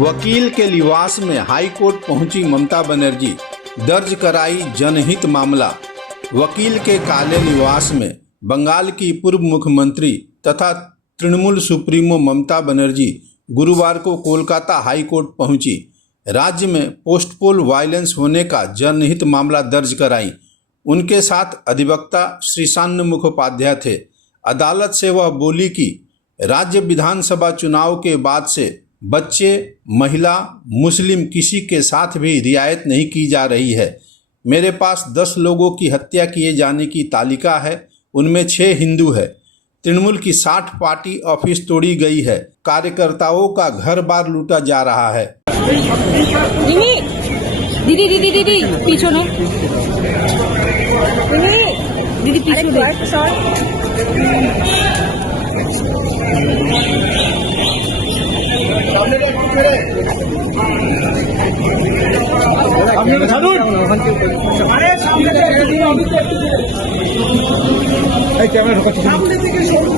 वकील के निवास में हाई कोर्ट पहुंची ममता बनर्जी, दर्ज कराई जनहित मामला। वकील के काले निवास में बंगाल की पूर्व मुख्यमंत्री तथा तृणमूल सुप्रीमो ममता बनर्जी गुरुवार को कोलकाता हाई कोर्ट पहुंची। राज्य में पोस्टपोल वायलेंस होने का जनहित मामला दर्ज कराई। उनके साथ अधिवक्ता श्रीशान्य मुखोपाध्याय थे। अदालत से वह बोली कि राज्य विधानसभा चुनाव के बाद से बच्चे, महिला, मुस्लिम किसी के साथ भी रियायत नहीं की जा रही है। मेरे पास 10 लोगों की हत्या किए जाने की तालिका है, उनमें 6 हिंदू है। तृणमूल की 60 पार्टी ऑफिस तोड़ी गई है। कार्यकर्ताओं का घर बार लूटा जा रहा है। दीदी दीदी दीदी पीछे ना, दीदी पीछे कैमरा